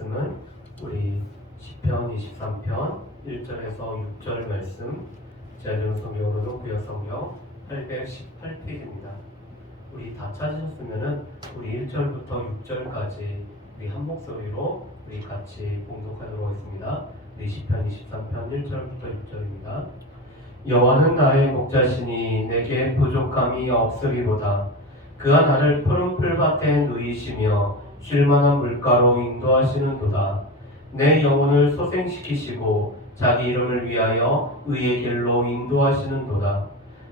말씀은 우리 시편 23편 1절에서 6절 말씀, 제가 성경으로는 구약성경 818페이지입니다. 우리 다 찾으셨으면은 우리 1절부터 6절까지 우리 한 목소리로 우리 같이 봉독하도록 하겠습니다. 우리 시편 23편 1절부터 6절입니다. 여호와는 나의 목자시니 내게 부족함이 없으리로다. 그가 나를 푸른 풀밭에 누이시며 쉴만한 물가로 인도하시는도다. 내 영혼을 소생시키시고 자기 이름을 위하여 의의 길로 인도하시는도다.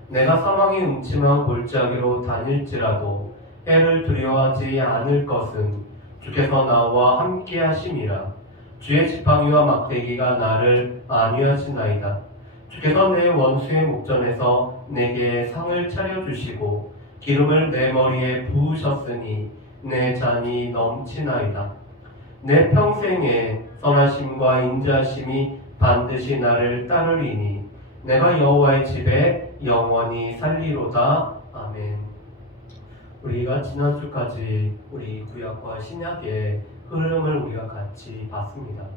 내가 사망의 음침한 골짜기로 다닐지라도 해를 두려워하지 않을 것은 주께서 나와 함께 하심이라. 주의 지팡이와 막대기가 나를 안위하시나이다. 주께서 내 원수의 목전에서 내게 상을 차려주시고 기름을 내 머리에 부으셨으니 내 잔이 넘치나이다. 내 평생에 선하심과 인자하심이 반드시 나를 따르리니 내가 여호와의 집에 영원히 살리로다. 아멘. 우리가 지난주까지 우리 구약과 신약의 흐름을 우리가 같이 봤습니다.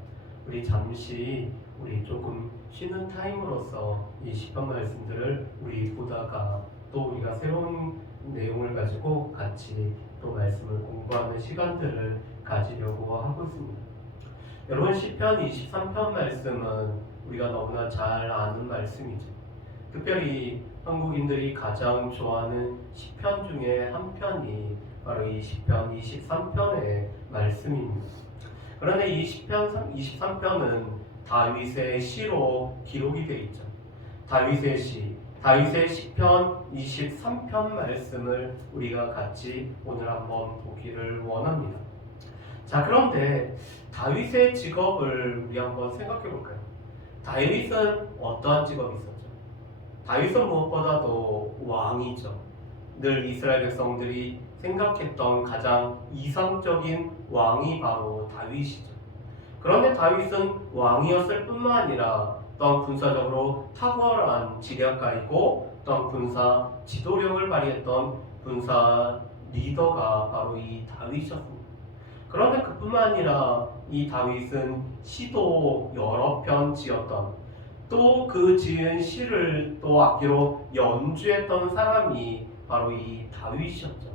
우리 잠시 우리 조금 쉬는 타임으로서 이 시편 말씀들을 우리 보다가 또 우리가 새로운 내용을 가지고 같이 또 말씀을 공부하는 시간들을 가지려고 하고 있습니다. 여러분, 시편 23편 말씀은 우리가 너무나 잘 아는 말씀이죠. 특별히 한국인들이 가장 좋아하는 시편 중에 한 편이 바로 이 시편 23편의 말씀입니다. 그런데 이 시편 23편은 다윗의 시로 기록이 되어 있죠. 다윗의 시, 다윗의 시편 23편 말씀을 우리가 같이 오늘 한번 보기를 원합니다. 자, 그런데 다윗의 직업을 우리 한번 생각해 볼까요? 다윗은 어떠한 직업이 있었죠? 다윗은 무엇보다도 왕이죠. 늘 이스라엘 백성들이 생각했던 가장 이상적인 왕이 바로 다윗이죠. 그런데 다윗은 왕이었을 뿐만 아니라 또한 군사적으로 탁월한 지략가이고 또한 군사 지도력을 발휘했던 군사 리더가 바로 이 다윗이었습니다. 그런데 그뿐만 아니라 이 다윗은 시도 여러 편 지었던, 또 그 지은 시를 또 악기로 연주했던 사람이 바로 이 다윗이었죠.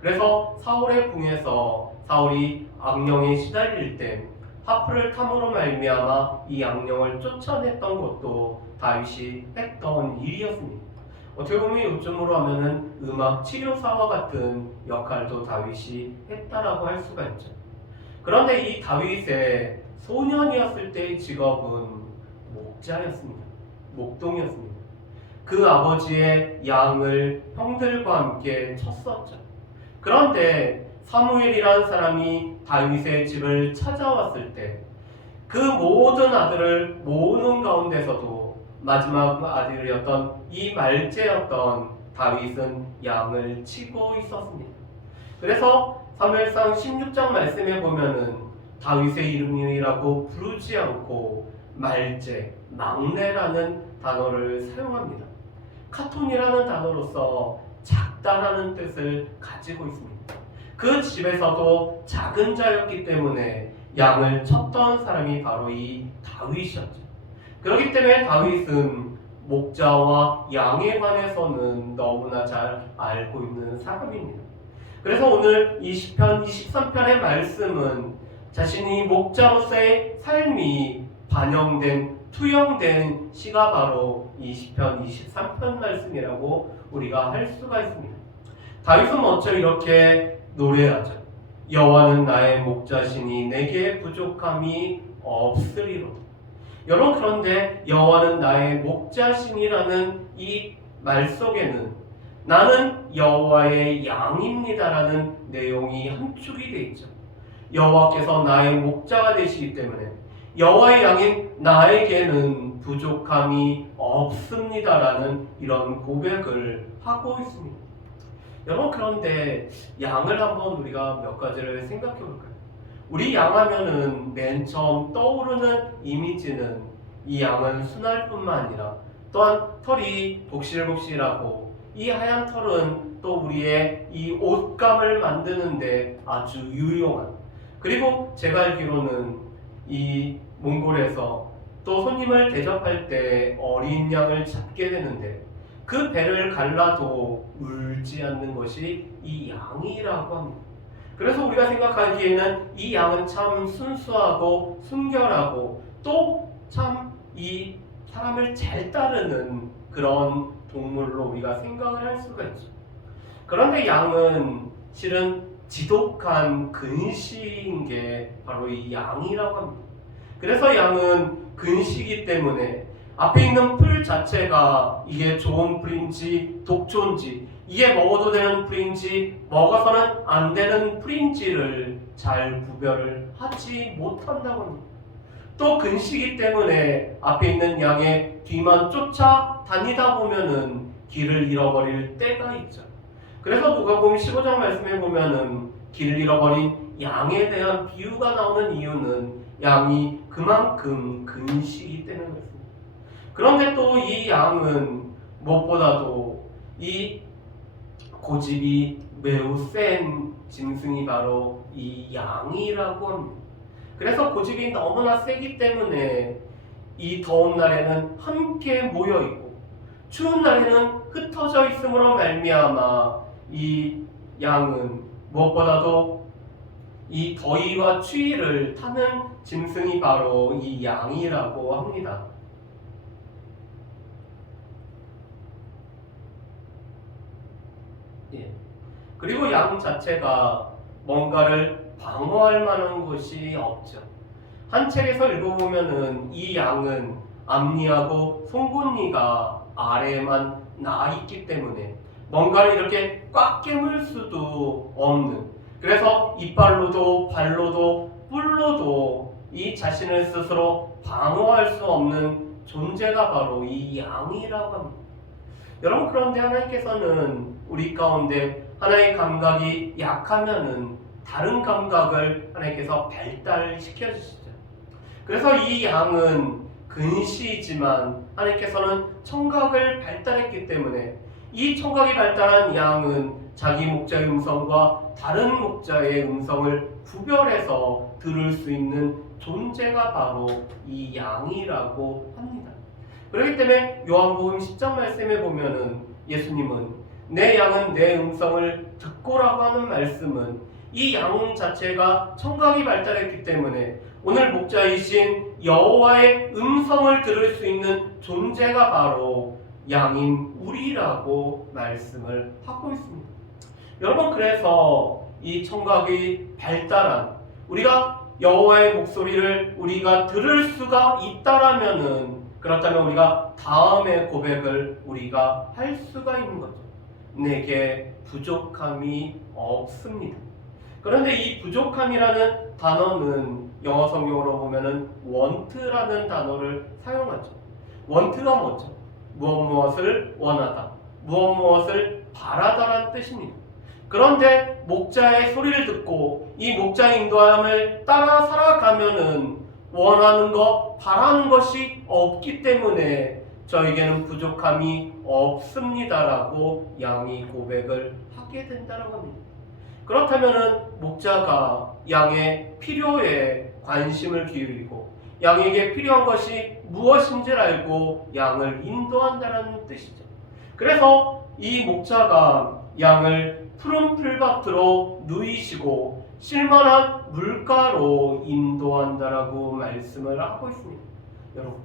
그래서 사울의 궁에서 사울이 악령에 시달릴 때 하프를 탐으로 말미암아 이 악령을 쫓아냈던 것도 다윗이 했던 일이었습니다. 어떻게 보면 요즘으로 하면은 음악 치료사와 같은 역할도 다윗이 했다라고 할 수가 있죠. 그런데 이 다윗의 소년이었을 때의 직업은 목자였습니다. 목동이었습니다. 그 아버지의 양을 형들과 함께 쳤었죠. 그런데 사무엘이라는 사람이 다윗의 집을 찾아왔을 때 그 모든 아들을 모으는 가운데서도 마지막 아들이었던 이 말제였던 다윗은 양을 치고 있었습니다. 그래서 사무엘상 16장 말씀에 보면은 다윗의 이름이라고 부르지 않고 말제, 막내라는 단어를 사용합니다. 카톤이라는 단어로서 작다라는 뜻을 가지고 있습니다. 그 집에서도 작은 자였기 때문에 양을 쳤던 사람이 바로 이 다윗이었죠. 그렇기 때문에 다윗은 목자와 양에 관해서는 너무나 잘 알고 있는 사람입니다. 그래서 오늘 이 시편 23편의 말씀은 자신이 목자로서의 삶이 반영된, 투영된 시가 바로 이 시편 23편 말씀이라고 우리가 할 수가 있습니다. 다윗은 먼저 이렇게 노래하죠. 여호와는 나의 목자시니 내게 부족함이 없으리로. 여러분, 그런데 여호와는 나의 목자시니라는 이 말 속에는 나는 여호와의 양입니다라는 내용이 함축이 되어 있죠. 여호와께서 나의 목자가 되시기 때문에 여호와의 양인 나에게는 부족함이 없습니다라는 이런 고백을 하고 있습니다. 여러분, 그런데 양을 한번 우리가 몇 가지를 생각해 볼까요? 우리 양하면은 맨 처음 떠오르는 이미지는 이 양은 순할 뿐만 아니라 또한 털이 복실복실하고 이 하얀 털은 또 우리의 이 옷감을 만드는데 아주 유용한, 그리고 제가 알기로는 이 몽골에서 또 손님을 대접할 때 어린 양을 잡게 되는데 그 배를 갈라도 울지 않는 것이 이 양이라고 합니다. 그래서 우리가 생각하기에는 이 양은 참 순수하고 순결하고 또 참 이 사람을 잘 따르는 그런 동물로 우리가 생각을 할 수가 있죠. 그런데 양은 실은 지독한 근시인 게 바로 이 양이라고 합니다. 그래서 양은 근시이기 때문에 앞에 있는 풀 자체가 이게 좋은 풀인지 독초인지, 이게 먹어도 되는 풀인지 먹어서는 안 되는 풀인지를 잘 구별을 하지 못한다고 합니다. 또 근시이기 때문에 앞에 있는 양의 뒤만 쫓아 다니다 보면은 길을 잃어버릴 때가 있죠. 그래서 누가복음 15장 말씀에 보면은 길을 잃어버린 양에 대한 비유가 나오는 이유는 양이 그만큼 근시이기 때문이었습니다. 그런데 또 이 양은 무엇보다도 이 고집이 매우 센 짐승이 바로 이 양이라고 합니다. 그래서 고집이 너무나 세기 때문에 이 더운 날에는 함께 모여 있고 추운 날에는 흩어져 있음으로 말미암아 이 양은 무엇보다도 이 더위와 추위를 타는 짐승이 바로 이 양이라고 합니다. 예. 그리고 양 자체가 뭔가를 방어할 만한 것이 없죠. 한 책에서 읽어보면은 이 양은 앞니하고 송곳니가 아래에만 나 있기 때문에 뭔가를 이렇게 꽉 깨물 수도 없는, 그래서 이빨로도 발로도 뿔로도 이 자신을 스스로 방어할 수 없는 존재가 바로 이 양이라고 합니다. 여러분, 그런데 하나님께서는 우리 가운데 하나의 감각이 약하면은 다른 감각을 하나님께서 발달시켜 주시죠. 그래서 이 양은 근시이지만 하나님께서는 청각을 발달했기 때문에 이 청각이 발달한 양은 자기 목자의 음성과 다른 목자의 음성을 구별해서 들을 수 있는 존재가 바로 이 양이라고 합니다. 그렇기 때문에 요한복음 10장 말씀에 보면은 예수님은 내 양은 내 음성을 듣고라고 하는 말씀은 이 양 자체가 청각이 발달했기 때문에 오늘 목자이신 여호와의 음성을 들을 수 있는 존재가 바로 양인 우리라고 말씀을 하고 있습니다. 여러분, 그래서 이 청각이 발달한 우리가 여호와의 목소리를 우리가 들을 수가 있다라면은, 그렇다면 우리가 다음의 고백을 우리가 할 수가 있는 거죠. 내게 부족함이 없습니다. 그런데 이 부족함이라는 단어는 영어 성경으로 보면은 want라는 단어를 사용하죠. want가 뭐죠? 무엇을 원하다, 무엇을 바라다라는 뜻입니다. 그런데 목자의 소리를 듣고 이 목자의 인도함을 따라 살아가면은 원하는 것, 바라는 것이 없기 때문에 저에게는 부족함이 없습니다라고 양이 고백을 하게 된다고 합니다. 그렇다면은 목자가 양의 필요에 관심을 기울이고 양에게 필요한 것이 무엇인지를 알고 양을 인도한다는 뜻이죠. 그래서 이 목자가 양을 푸른 풀밭으로 누이시고 쉴만한 물가로 인도한다라고 말씀을 하고 있습니다. 여러분,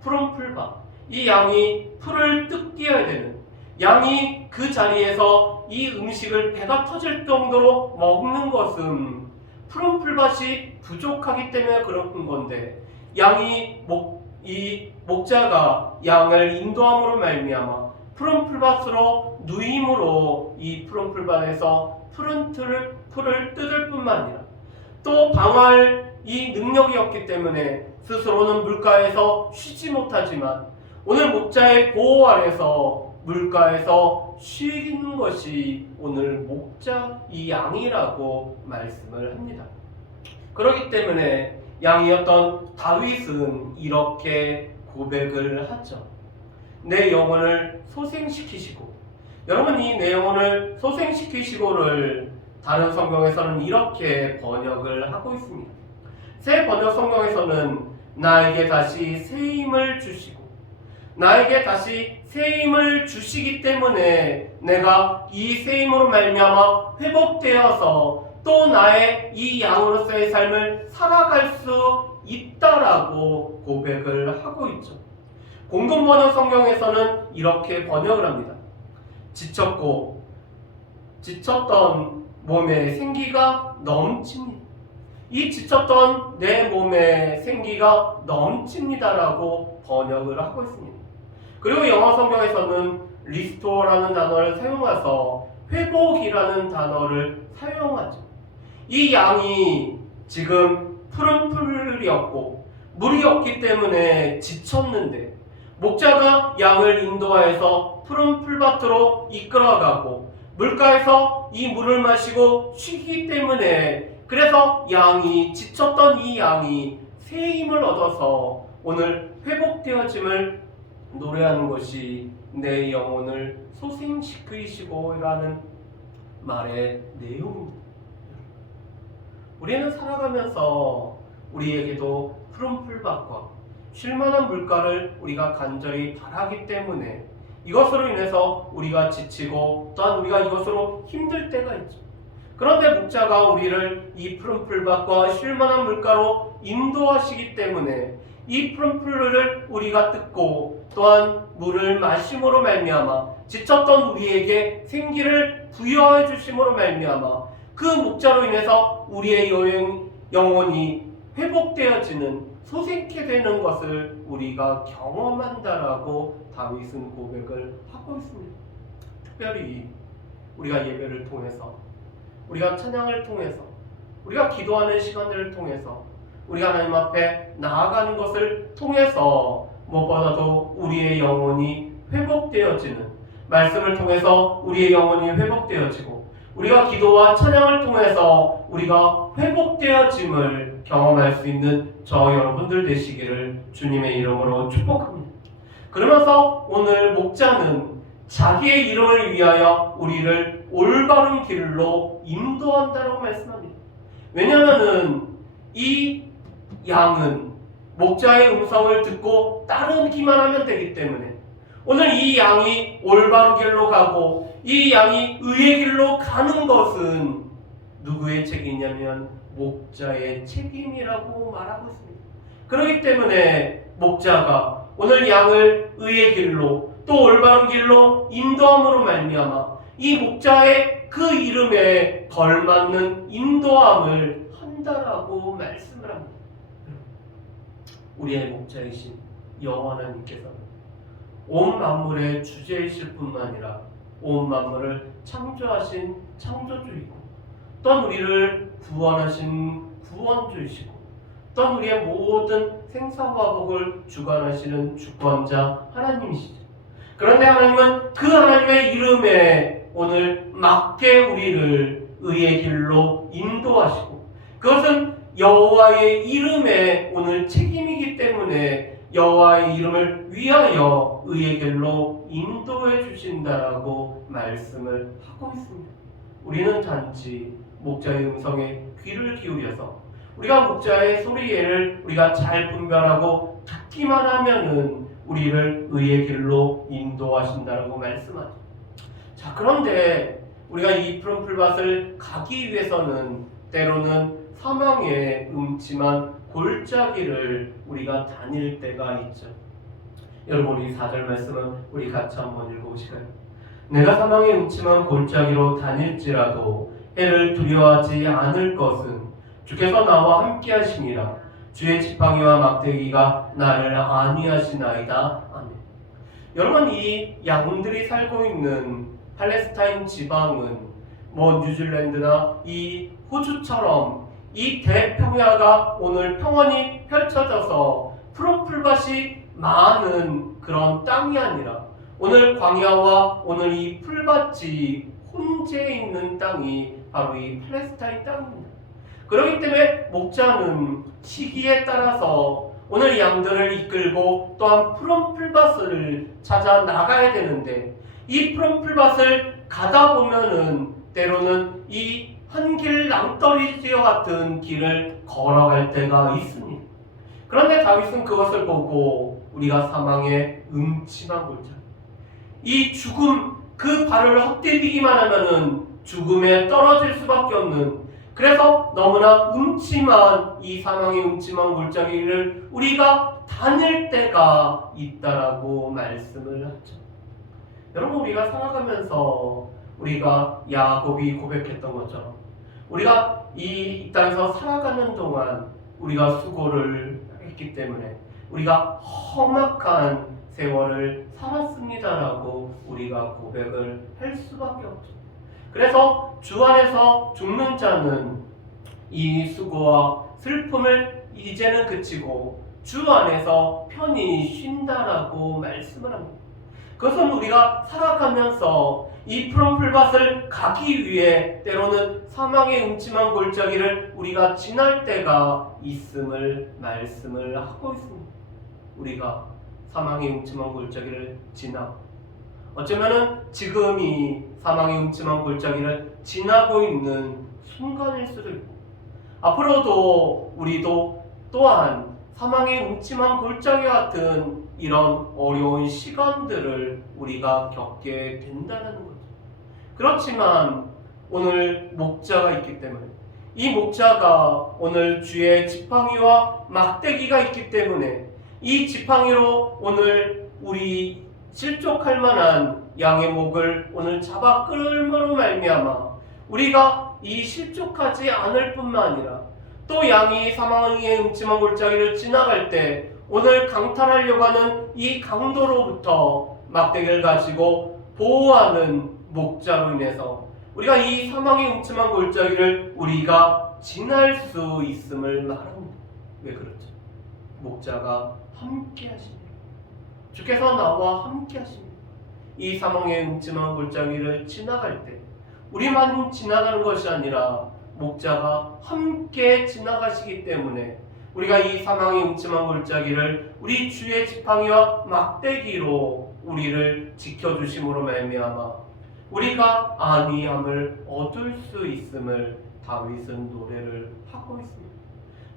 푸른 풀밭, 이 양이 풀을 뜯겨야 되는, 양이 그 자리에서 이 음식을 배가 터질 정도로 먹는 것은 푸른 풀밭이 부족하기 때문에 그런 건데, 양이 이 목자가 양을 인도함으로 말미암아 푸른 풀밭으로 누임으로 이 푸른 풀밭에서 푸른 풀을 뜯을 뿐만 아니라 또 방어할 이 능력이 없기 때문에 스스로는 물가에서 쉬지 못하지만 오늘 목자의 보호 아래서 물가에서 쉬는 것이 오늘 목자 이 양이라고 말씀을 합니다. 그렇기 때문에 양이었던 다윗은 이렇게 고백을 하죠. 내 영혼을 소생시키시고, 여러분, 이 내 영혼을 소생시키시고를 다른 성경에서는 이렇게 번역을 하고 있습니다. 새 번역 성경에서는 나에게 다시 새 힘을 주시고 나에게 다시 새 힘을 주시기 때문에 내가 이 새 힘으로 말미암아 회복되어서 또 나의 이 양으로서의 삶을 살아갈 수 있다라고 고백을 하고 있죠. 공동번역 성경에서는 이렇게 번역을 합니다. 지쳤던 몸에 생기가 넘칩니다. 이 지쳤던 내 몸에 생기가 넘칩니다라고 번역을 하고 있습니다. 그리고 영어 성경에서는 리스토어라는 단어를 사용해서 회복이라는 단어를 사용하죠. 이 양이 지금 푸른 풀이었고 물이 없기 때문에 지쳤는데 목자가 양을 인도하여서 푸른 풀밭으로 이끌어가고 물가에서 이 물을 마시고 쉬기 때문에 그래서 양이 지쳤던 이 양이 새 힘을 얻어서 오늘 회복되어짐을 노래하는 것이 내 영혼을 소생시키시고 라는 말의 내용입니다. 우리는 살아가면서 우리에게도 푸른 풀밭과 쉴만한 물가를 우리가 간절히 바라기 때문에 이것으로 인해서 우리가 지치고 또한 우리가 이것으로 힘들 때가 있죠. 그런데 목자가 우리를 이 푸른 풀밭과 쉴만한 물가로 인도하시기 때문에 이 푸른 풀을 우리가 뜯고 또한 물을 마심으로 말미암아 지쳤던 우리에게 생기를 부여해 주심으로 말미암아 그 목자로 인해서 우리의 영혼이 회복되어지는 소생케 되는 것을 우리가 경험한다라고 다윗은 고백을 하고 있습니다. 특별히 우리가 예배를 통해서 우리가 찬양을 통해서 우리가 기도하는 시간들을 통해서 우리가 하나님 앞에 나아가는 것을 통해서 무엇보다도 우리의 영혼이 회복되어지는 말씀을 통해서 우리의 영혼이 회복되어지고 우리가 기도와 찬양을 통해서 우리가 회복되어짐을 경험할 수 있는 저 여러분들 되시기를 주님의 이름으로 축복합니다. 그러면서 오늘 목자는 자기의 이름을 위하여 우리를 올바른 길로 인도한다고 말씀합니다. 왜냐하면 이 양은 목자의 음성을 듣고 따르기만 하면 되기 때문에 오늘 이 양이 올바른 길로 가고 이 양이 의의 길로 가는 것은 누구의 책임이냐면 목자의 책임이라고 말하고 있습니다. 그렇기 때문에 목자가 오늘 양을 의의 길로 또 올바른 길로 인도함으로 말미암아 이 목자의 그 이름에 걸맞는 인도함을 한다라고 말씀을 합니다. 우리의 목자이신 여호와 하나님께서는 온 만물의 주제이실 뿐만 아니라 온 만물을 창조하신 창조주이고 또한 우리를 구원하신 구원주이시고 또한 우리의 모든 생사와 복을 주관하시는 주권자 하나님이시죠. 그런데 하나님은 그 하나님의 이름에 오늘 맞게 우리를 의의 길로 인도하시고 그것은 여호와의 이름에 오늘 책임이기 때문에 여호와의 이름을 위하여 의의 길로 인도해 주신다라고 말씀을 하고 있습니다. 우리는 단지 목자의 음성에 귀를 기울여서 우리가 목자의 소리를 우리가 잘 분별하고 듣기만 하면은 우리를 의의 길로 인도하신다라고 말씀하죠. 자, 그런데 우리가 이 푸른 풀밭을 가기 위해서는 때로는 사망의 음침한 골짜기를 우리가 다닐 때가 있죠. 여러분, 우리 4절 말씀은 우리 같이 한번 읽어보실까요? 내가 사망의 음침한 골짜기로 다닐지라도 해를 두려워하지 않을 것은 주께서 나와 함께 하시니라. 주의 지팡이와 막대기가 나를 안위하시나이다. 아멘. 여러분, 이 양들이 살고 있는 팔레스타인 지방은 뉴질랜드나 이 호주처럼 이 대평야가 오늘 평원이 펼쳐져서 푸른 풀밭이 많은 그런 땅이 아니라 오늘 광야와 오늘 이 풀밭이 혼재해 있는 땅이 바로 이 팔레스타인 땅입니다. 그렇기 때문에 목자는 시기에 따라서 오늘 양들을 이끌고 또한 푸른 풀밭을 찾아 나가야 되는데 이 푸른 풀밭을 가다 보면은 때로는 이 한 길 낭떠러지와 같은 길을 걸어갈 때가 있습니다. 그런데 다윗은 그것을 보고 우리가 사망의 음침한 골짜기, 이 죽음, 그 발을 헛디디기만 하면은 죽음에 떨어질 수밖에 없는, 그래서 너무나 음침한 이 사망의 음침한 골짜기를 우리가 다닐 때가 있다라고 말씀을 하죠. 여러분, 우리가 살아가면서 우리가 야곱이 고백했던 것처럼 우리가 이 땅에서 살아가는 동안 우리가 수고를 했기 때문에 우리가 험악한 세월을 살았습니다라고 우리가 고백을 할 수밖에 없죠. 그래서 주 안에서 죽는 자는 이 수고와 슬픔을 이제는 그치고 주 안에서 편히 쉰다라고 말씀을 합니다. 그것은 우리가 살아가면서 이 푸른 풀밭을 가기 위해 때로는 사망의 음침한 골짜기를 우리가 지날 때가 있음을 말씀을 하고 있습니다. 우리가 사망의 음침한 골짜기를 지나고, 어쩌면은 지금이 사망의 음침한 골짜기를 지나고 있는 순간일 수도 있고, 앞으로도 우리도 또한 사망의 음침한 골짜기 같은 이런 어려운 시간들을 우리가 겪게 된다는 거죠. 그렇지만 오늘 목자가 있기 때문에, 이 목자가 오늘 주의 지팡이와 막대기가 있기 때문에 이 지팡이로 오늘 우리 실족할 만한 양의 목을 오늘 잡아 끌므로 말미암아 우리가 이 실족하지 않을 뿐만 아니라 또 양이 사망의 음침한 골짜기를 지나갈 때 오늘 강탈하려고 하는 이 강도로부터 막대기를 가지고 보호하는 목자로 인해서 우리가 이 사망의 음침한 골짜기를 우리가 지날 수 있음을 말합니다. 왜 그렇죠? 목자가 함께 하십니다. 주께서 나와 함께 하십니다. 이 사망의 음침한 골짜기를 지나갈 때 우리만 지나가는 것이 아니라 목자가 함께 지나가시기 때문에 우리가 이 사망의 음침한 골짜기를 우리 주의 지팡이와 막대기로 우리를 지켜주심으로 말미암아 우리가 안위함을 얻을 수 있음을 다윗은 노래를 하고 있습니다.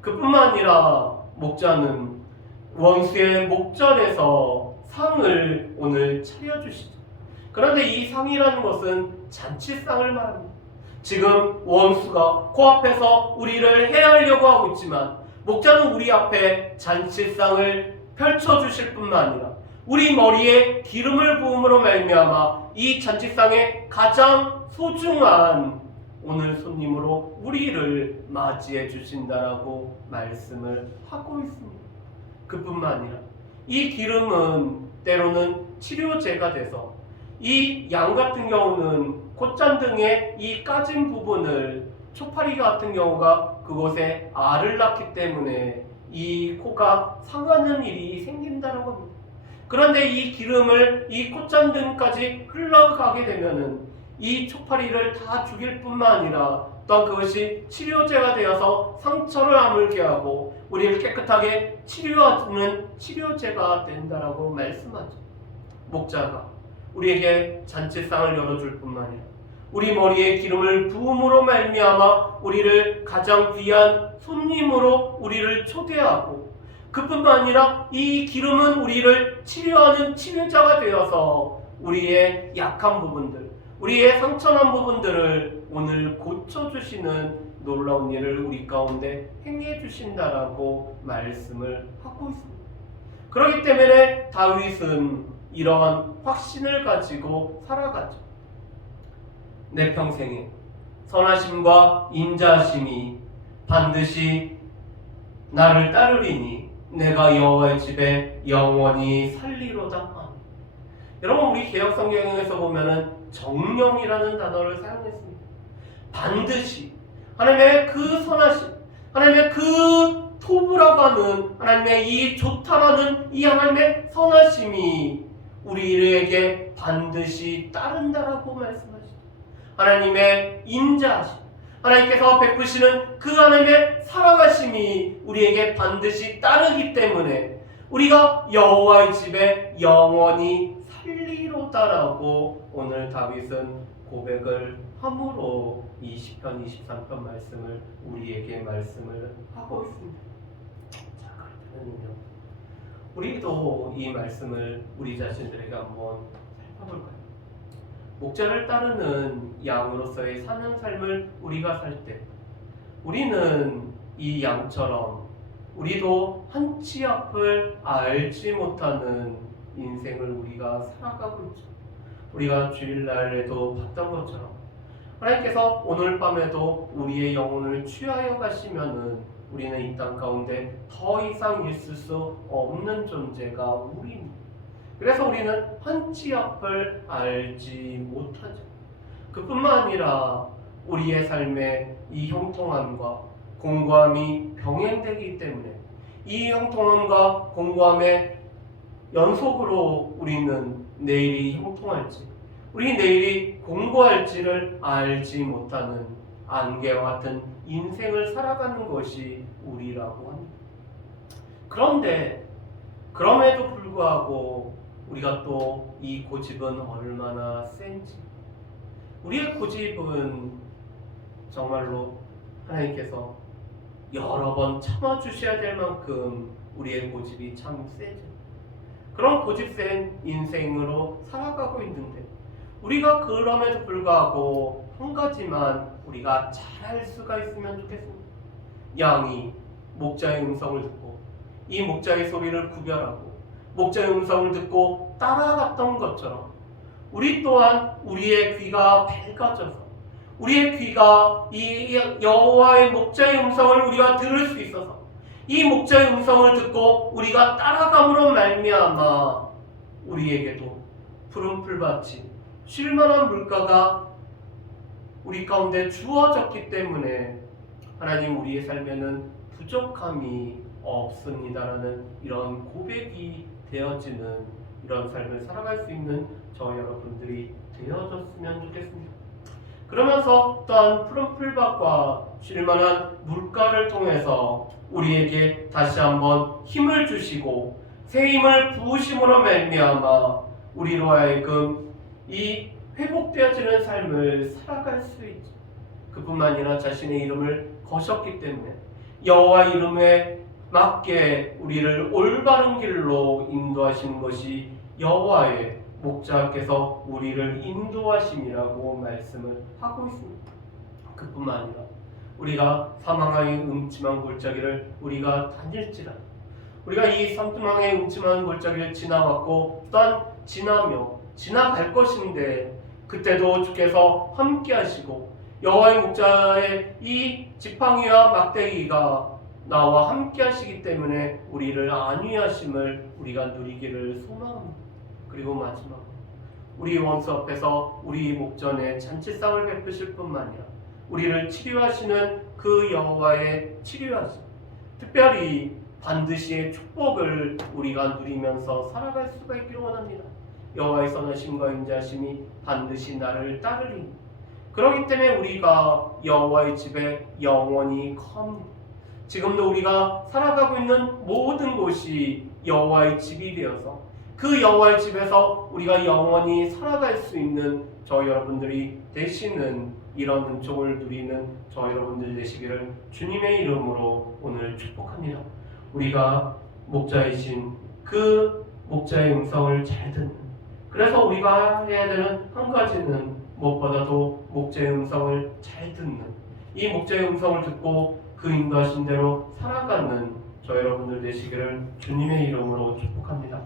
그뿐만 아니라 목자는 원수의 목전에서 상을 오늘 차려주시죠. 그런데 이 상이라는 것은 잔치상을 말합니다. 지금 원수가 코앞에서 우리를 해하려고 하고 있지만 목자는 우리 앞에 잔치상을 펼쳐주실 뿐만 아니라 우리 머리에 기름을 부음으로 말미암아 이 잔치상의 가장 소중한 오늘 손님으로 우리를 맞이해 주신다라고 말씀을 하고 있습니다. 그뿐만 아니라 이 기름은 때로는 치료제가 돼서 이 양 같은 경우는 콧잔등의 이 까진 부분을, 초파리 같은 경우가 그곳에 알을 낳기 때문에 이 코가 상하는 일이 생긴다고 합니다. 그런데 이 기름을 이 콧잔등까지 흘러가게 되면은 이 초파리를 다 죽일 뿐만 아니라 또한 그것이 치료제가 되어서 상처를 아물게 하고 우리를 깨끗하게 치료하는 치료제가 된다라고 말씀하죠. 목자가 우리에게 잔치상을 열어줄 뿐만 아니라 우리 머리에 기름을 부음으로 말미암아 우리를 가장 귀한 손님으로 우리를 초대하고, 그뿐만 아니라 이 기름은 우리를 치료하는 치료자가 되어서 우리의 약한 부분들, 우리의 상처난 부분들을 오늘 고쳐주시는 놀라운 일을 우리 가운데 행해 주신다라고 말씀을 하고 있습니다. 그렇기 때문에 다윗은 이러한 확신을 가지고 살아가죠. 내 평생에 선하심과 인자하심이 반드시 나를 따르리니 내가 여호와의 집에 영원히 살리로다. 여러분, 우리 개역성경에서 보면은 정령이라는 단어를 사용했습니다. 반드시 하나님의 그 선하심, 하나님의 그 토부라고 하는 하나님의 이 좋다라는 이 하나님의 선하심이 우리에게 반드시 따른다라고 말씀하시죠. 하나님의 인자하심, 하나님께서 베푸시는 그 하나님의 사랑하심이 우리에게 반드시 따르기 때문에 우리가 여호와의 집에 영원히 살리로다라고 오늘 다윗은 고백을 함으로 이 시편 23편 말씀을 우리에게 말씀을 하고 있습니다. 자, 그렇다면요, 우리도 이 말씀을 우리 자신들에게 한번 살펴볼까요? 목자를 따르는 양으로서의 사는 삶을 우리가 살 때, 우리는 이 양처럼 우리도 한치 앞을 알지 못하는 인생을 우리가 살아가고 있죠. 우리가 주일날에도 봤던 것처럼 하나님께서 오늘 밤에도 우리의 영혼을 취하여 가시면은 우리는 이 땅 가운데 더 이상 있을 수 없는 존재가 우리입니다. 그래서 우리는 한치 앞을 알지 못하죠. 그뿐만 아니라 우리의 삶에 이 형통함과 공고함이 병행되기 때문에 이 형통함과 공고함의 연속으로 우리는 내일이 형통할지, 우리 내일이 공고할지를 알지 못하는 안개와 같은 인생을 살아가는 것이 우리라고 합니다. 그런데 그럼에도 불구하고 우리가 또 이 고집은 얼마나 센지, 우리의 고집은 정말로 하나님께서 여러 번 참아주셔야 될 만큼 우리의 고집이 참 세죠. 그런 고집 센 인생으로 살아가고 있는데, 우리가 그럼에도 불구하고 한 가지만 우리가 잘할 수가 있으면 좋겠습니다. 양이 목자의 음성을 듣고 이 목자의 소리를 구별하고 목자의 음성을 듣고 따라갔던 것처럼 우리 또한 우리의 귀가 밝아져서 우리의 귀가 이 여호와의 목자의 음성을 우리가 들을 수 있어서 이 목자의 음성을 듣고 우리가 따라감으로 말미암아 우리에게도 푸른 풀밭이 쉴만한 물가가 우리 가운데 주어졌기 때문에 하나님, 우리의 삶에는 부족함이 없습니다라는 이런 고백이 되어지는 이런 삶을 살아갈 수 있는 저 여러분들이 되어졌으면 좋겠습니다. 그러면서 또한 푸른 풀밭과 쉴만한 물가를 통해서 우리에게 다시 한번 힘을 주시고 새 힘을 부으심으로 말미암아 우리로 하여금 이 회복되어지는 삶을 살아갈 수 있죠. 그뿐만 아니라 자신의 이름을 거셨기 때문에 여호와 이름에 맞게 우리를 올바른 길로 인도하시는 것이 여호와의 목자께서 우리를 인도하심이라고 말씀을 하고 있습니다. 그뿐만 아니라 우리가 사망의 음침한 골짜기를 우리가 다닐지라도 우리가 이 사망의 음침한 골짜기를 지나왔고 또한 지나갈 것인데 그때도 주께서 함께 하시고 여호와의 목자의 이 지팡이와 막대기가 나와 함께 하시기 때문에 우리를 안위하심을 우리가 누리기를 소망합니다. 그리고 마지막으로 우리 원수 앞에서 우리 목전에 잔치상을 베푸실 뿐만 아니라 우리를 치료하시는 그 여호와의 치료하심, 특별히 반드시의 축복을 우리가 누리면서 살아갈 수가 있기를 원합니다. 여호와의 선하심과 인자하심이 반드시 나를 따르리니 그렇기 때문에 우리가 여호와의 집에 영원히 거합니다. 지금도 우리가 살아가고 있는 모든 곳이 여호와의 집이 되어서 그 여호와의 집에서 우리가 영원히 살아갈 수 있는 저 여러분들이 되시는 이런 은총을 누리는 저 여러분들 되시기를 주님의 이름으로 오늘 축복합니다. 우리가 목자이신 그 목자의 음성을 잘 듣는, 그래서 우리가 해야 되는 한 가지는 무엇보다도 목자의 음성을 잘 듣는, 이 목자의 음성을 듣고 그 인도하신 대로 살아가는 저 여러분들 되시기를 주님의 이름으로 축복합니다.